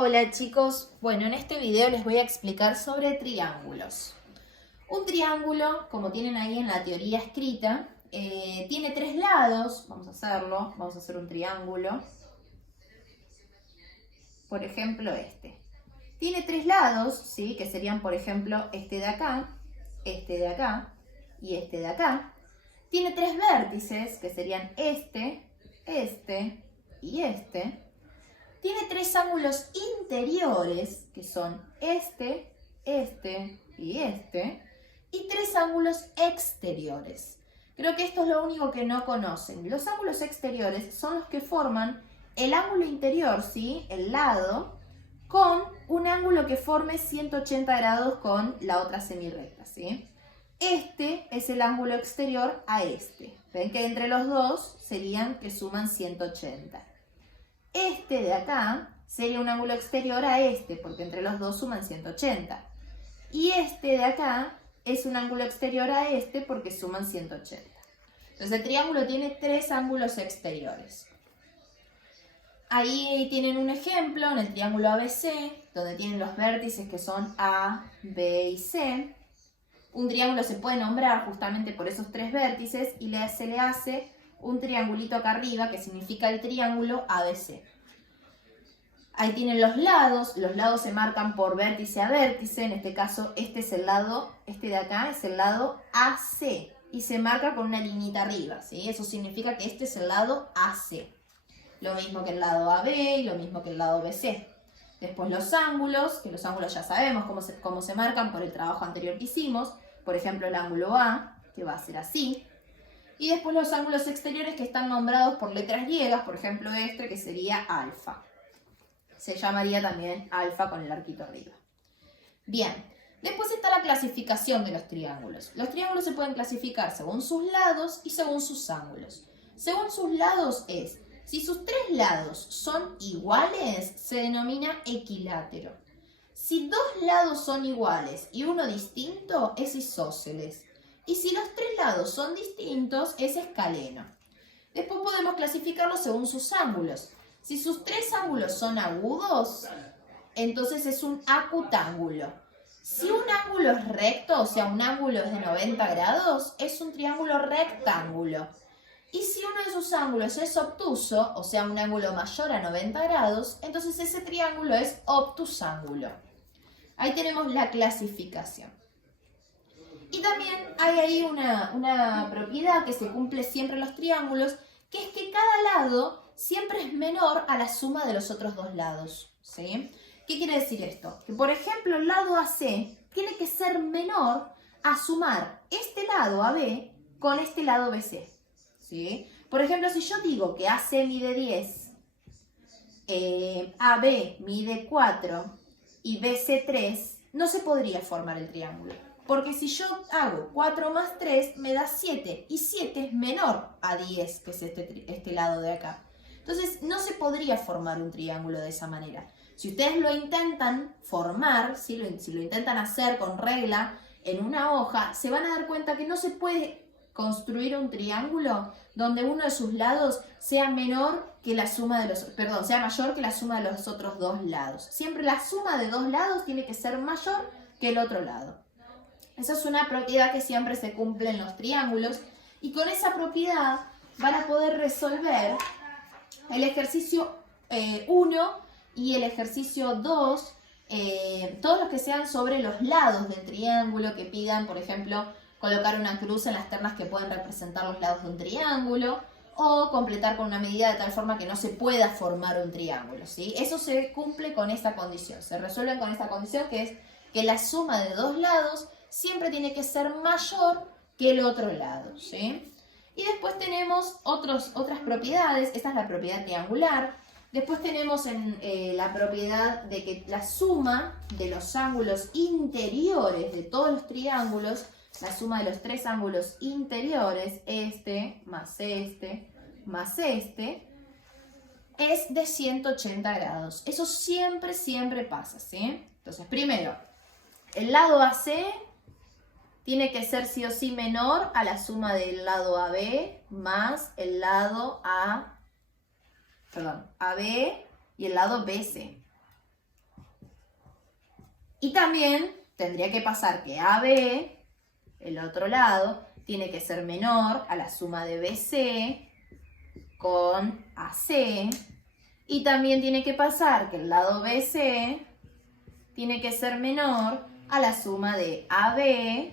Hola chicos, bueno, en este video les voy a explicar sobre triángulos. Un triángulo, como tienen ahí en la teoría escrita, tiene tres lados. Vamos a hacerlo, vamos a hacer un triángulo. Por ejemplo, este. Tiene tres lados, ¿sí? Que serían, por ejemplo, este de acá y este de acá. Tiene tres vértices, que serían este y este. Tiene tres ángulos interiores, que son este y este. Y tres ángulos exteriores. Creo que esto es lo único que no conocen. Los ángulos exteriores son los que forman el ángulo interior, ¿sí? El lado, con un ángulo que forme 180 grados con la otra semirrecta, ¿sí? Este es el ángulo exterior a este. Ven que entre los dos serían que suman 180. Este de acá sería un ángulo exterior a este, porque entre los dos suman 180. Y este de acá es un ángulo exterior a este porque suman 180. Entonces el triángulo tiene tres ángulos exteriores. Ahí tienen un ejemplo en el triángulo ABC, donde tienen los vértices que son A, B y C. Un triángulo se puede nombrar justamente por esos tres vértices y se le hace un triangulito acá arriba que significa el triángulo ABC. Ahí tienen los lados se marcan por vértice a vértice. En este caso este de acá es el lado AC y se marca con una liñita arriba, ¿sí? Eso significa que este es el lado AC. Lo mismo que el lado AB y lo mismo que el lado BC. Después los ángulos, que los ángulos ya sabemos cómo se marcan por el trabajo anterior que hicimos. Por ejemplo, el ángulo A, que va a ser así. Y después los ángulos exteriores que están nombrados por letras griegas, por ejemplo este que sería alfa. Se llamaría también alfa con el arquito arriba. Bien, después está la clasificación de los triángulos. Los triángulos se pueden clasificar según sus lados y según sus ángulos. Según sus lados es, si sus tres lados son iguales, se denomina equilátero. Si dos lados son iguales y uno distinto, es isósceles. Y si los tres lados son distintos, es escaleno. Después podemos clasificarlos según sus ángulos. Si sus tres ángulos son agudos, entonces es un acutángulo. Si un ángulo es recto, o sea, un ángulo es de 90 grados, es un triángulo rectángulo. Y si uno de sus ángulos es obtuso, o sea, un ángulo mayor a 90 grados, entonces ese triángulo es obtusángulo. Ahí tenemos la clasificación. Y también hay ahí una propiedad que se cumple siempre en los triángulos, que es que cada lado siempre es menor a la suma de los otros dos lados, ¿sí? ¿Qué quiere decir esto? Que por ejemplo el lado AC tiene que ser menor a sumar este lado AB con este lado BC, ¿sí? Por ejemplo, si yo digo que AC mide 10, AB mide 4 y BC 3, no se podría formar el triángulo. Porque si yo hago 4 más 3 me da 7 y 7 es menor a 10, que es este lado de acá. Entonces no se podría formar un triángulo de esa manera. Si ustedes lo intentan formar, si lo intentan hacer con regla en una hoja, se van a dar cuenta que no se puede construir un triángulo donde uno de sus lados sea menor que la suma de sea mayor que la suma de los otros dos lados. Siempre la suma de dos lados tiene que ser mayor que el otro lado. Esa es una propiedad que siempre se cumple en los triángulos y con esa propiedad van a poder resolver el ejercicio 1 y el ejercicio 2, todos los que sean sobre los lados del triángulo, que pidan, por ejemplo, colocar una cruz en las ternas que pueden representar los lados de un triángulo o completar con una medida de tal forma que no se pueda formar un triángulo, ¿sí? Eso se cumple con esta condición, se resuelve con esta condición que es que la suma de dos lados siempre tiene que ser mayor que el otro lado, ¿sí? Y después tenemos otras propiedades. Esta es la propiedad triangular. Después tenemos la propiedad de que la suma de los ángulos interiores de todos los triángulos, la suma de los tres ángulos interiores, este más este más este, es de 180 grados. Eso siempre pasa, ¿sí? Entonces, primero, el lado AC tiene que ser sí o sí menor a la suma del lado AB más el lado AB y el lado BC. Y también tendría que pasar que AB, el otro lado, tiene que ser menor a la suma de BC con AC. Y también tiene que pasar que el lado BC tiene que ser menor a la suma de AB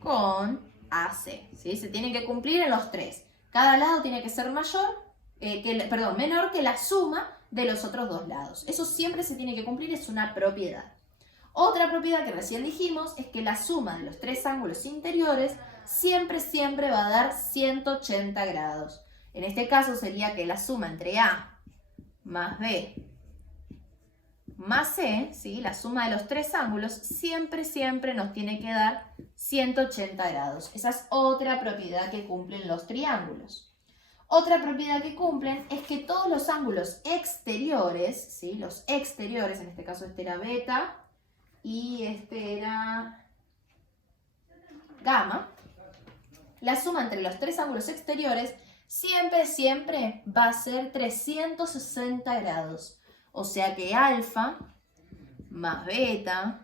con AC. ¿Sí? Se tiene que cumplir en los tres. Cada lado tiene que ser menor que la suma de los otros dos lados. Eso siempre se tiene que cumplir, es una propiedad. Otra propiedad que recién dijimos es que la suma de los tres ángulos interiores siempre va a dar 180 grados. En este caso sería que la suma entre A más B más C, ¿sí? La suma de los tres ángulos siempre nos tiene que dar 180 grados. Esa es otra propiedad que cumplen los triángulos. Otra propiedad que cumplen es que todos los ángulos exteriores, ¿sí? Los exteriores, en este caso este era beta y este era gamma, la suma entre los tres ángulos exteriores siempre va a ser 360 grados. O sea que alfa más beta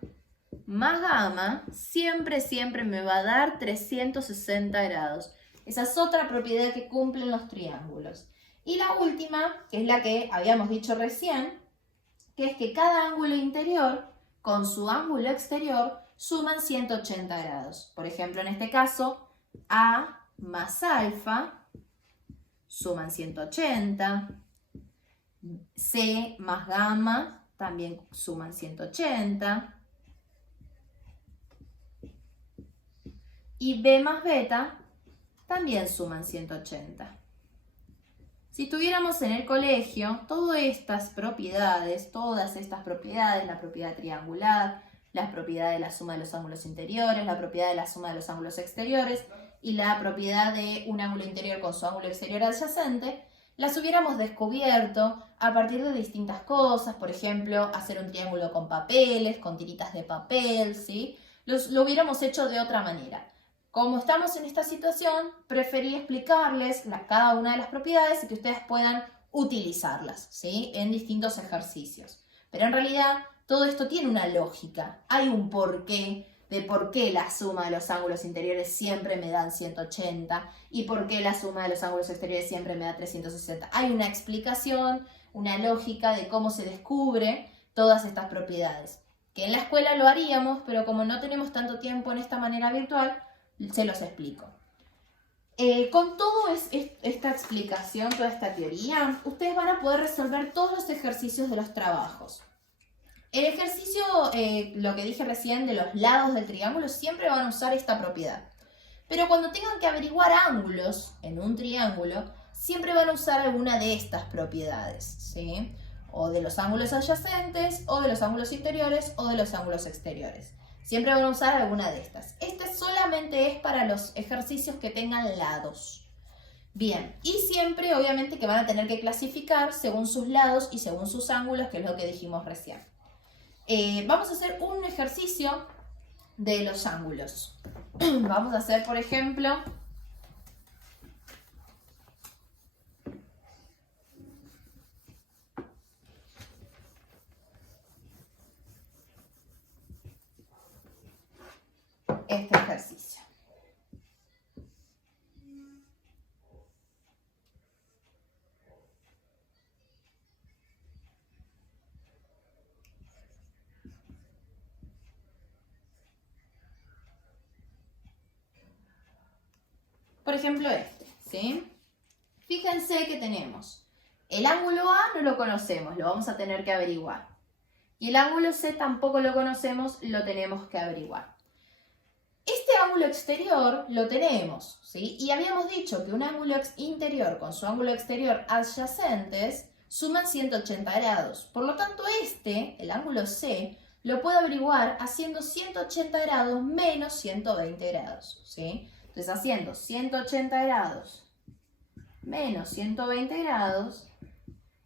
más gamma siempre me va a dar 360 grados. Esa es otra propiedad que cumplen los triángulos. Y la última, que es la que habíamos dicho recién, que es que cada ángulo interior con su ángulo exterior suman 180 grados. Por ejemplo, en este caso, A más alfa suman 180. C más gamma también suman 180. Y B más beta también suman 180. Si tuviéramos en el colegio todas estas propiedades, la propiedad triangular, la propiedad de la suma de los ángulos interiores, la propiedad de la suma de los ángulos exteriores y la propiedad de un ángulo interior con su ángulo exterior adyacente, las hubiéramos descubierto a partir de distintas cosas, por ejemplo, hacer un triángulo con papeles, con tiritas de papel, ¿sí? Lo hubiéramos hecho de otra manera. Como estamos en esta situación, preferí explicarles cada una de las propiedades y que ustedes puedan utilizarlas, ¿sí? En distintos ejercicios. Pero en realidad todo esto tiene una lógica, hay un porqué de por qué la suma de los ángulos interiores siempre me dan 180 y por qué la suma de los ángulos exteriores siempre me da 360. Hay una explicación, una lógica de cómo se descubre todas estas propiedades. Que en la escuela lo haríamos, pero como no tenemos tanto tiempo en esta manera virtual, se los explico. Con toda esta explicación, toda esta teoría, ustedes van a poder resolver todos los ejercicios de los trabajos. El ejercicio, lo que dije recién, de los lados del triángulo, siempre van a usar esta propiedad. Pero cuando tengan que averiguar ángulos en un triángulo, siempre van a usar alguna de estas propiedades, ¿sí? O de los ángulos adyacentes, o de los ángulos interiores, o de los ángulos exteriores. Siempre van a usar alguna de estas. Este solamente es para los ejercicios que tengan lados. Bien, y siempre obviamente que van a tener que clasificar según sus lados y según sus ángulos, que es lo que dijimos recién. Vamos a hacer un ejercicio de los ángulos. Vamos a hacer, por ejemplo, este ejercicio. Por ejemplo, este, ¿sí? Fíjense que tenemos el ángulo A no lo conocemos, lo vamos a tener que averiguar. Y el ángulo C tampoco lo conocemos, lo tenemos que averiguar. Este ángulo exterior lo tenemos, ¿sí? Y habíamos dicho que un ángulo interior con su ángulo exterior adyacentes suman 180 grados. Por lo tanto, el ángulo C, lo puedo averiguar haciendo 180 grados menos 120 grados, ¿sí? Entonces, haciendo 180 grados menos 120 grados,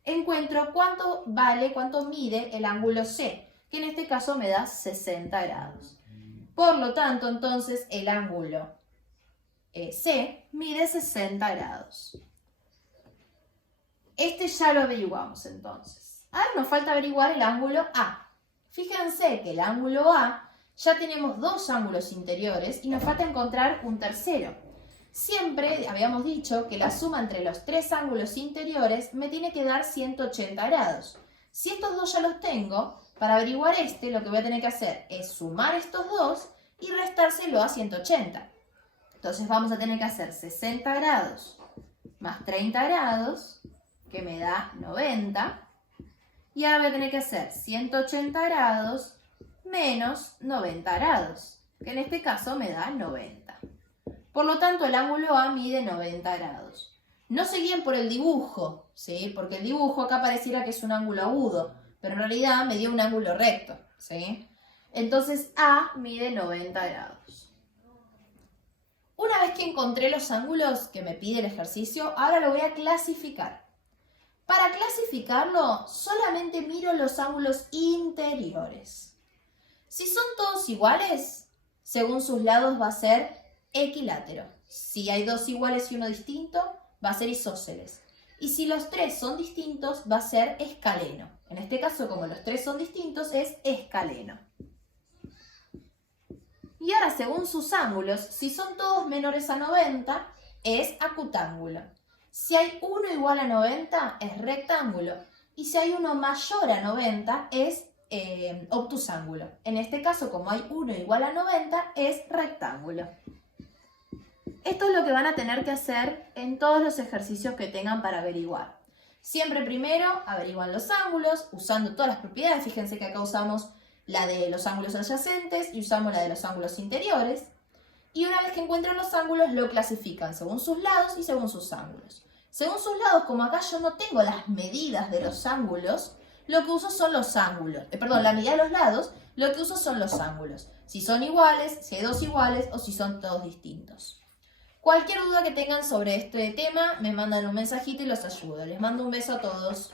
encuentro cuánto mide el ángulo C, que en este caso me da 60 grados. Por lo tanto, entonces, el ángulo C mide 60 grados. Este ya lo averiguamos, entonces. Ahora nos falta averiguar el ángulo A. Fíjense que el ángulo A ya tenemos dos ángulos interiores y nos falta encontrar un tercero. Siempre habíamos dicho que la suma entre los tres ángulos interiores me tiene que dar 180 grados. Si estos dos ya los tengo, para averiguar este lo que voy a tener que hacer es sumar estos dos y restárselo a 180. Entonces vamos a tener que hacer 60 grados más 30 grados, que me da 90. Y ahora voy a tener que hacer 180 grados menos 90 grados, que en este caso me da 90. Por lo tanto, el ángulo A mide 90 grados. No se guíen por el dibujo, ¿sí? Porque el dibujo acá pareciera que es un ángulo agudo, pero en realidad me dio un ángulo recto, ¿sí? Entonces A mide 90 grados. Una vez que encontré los ángulos que me pide el ejercicio, ahora lo voy a clasificar. Para clasificarlo, solamente miro los ángulos interiores. Si son todos iguales, según sus lados va a ser equilátero. Si hay dos iguales y uno distinto, va a ser isósceles. Y si los tres son distintos, va a ser escaleno. En este caso, como los tres son distintos, es escaleno. Y ahora, según sus ángulos, si son todos menores a 90, es acutángulo. Si hay uno igual a 90, es rectángulo. Y si hay uno mayor a 90, es obtusángulo. En este caso, como hay uno igual a 90, es rectángulo. Esto es lo que van a tener que hacer en todos los ejercicios que tengan para averiguar. Siempre primero averiguan los ángulos usando todas las propiedades. Fíjense que acá usamos la de los ángulos adyacentes y usamos la de los ángulos interiores. Y una vez que encuentran los ángulos, lo clasifican según sus lados y según sus ángulos. Según sus lados, como acá yo no tengo las medidas de los ángulos, lo que uso son los ángulos. La medida de los lados, lo que uso son los ángulos. Si son iguales, si hay dos iguales o si son todos distintos. Cualquier duda que tengan sobre este tema, me mandan un mensajito y los ayudo. Les mando un beso a todos.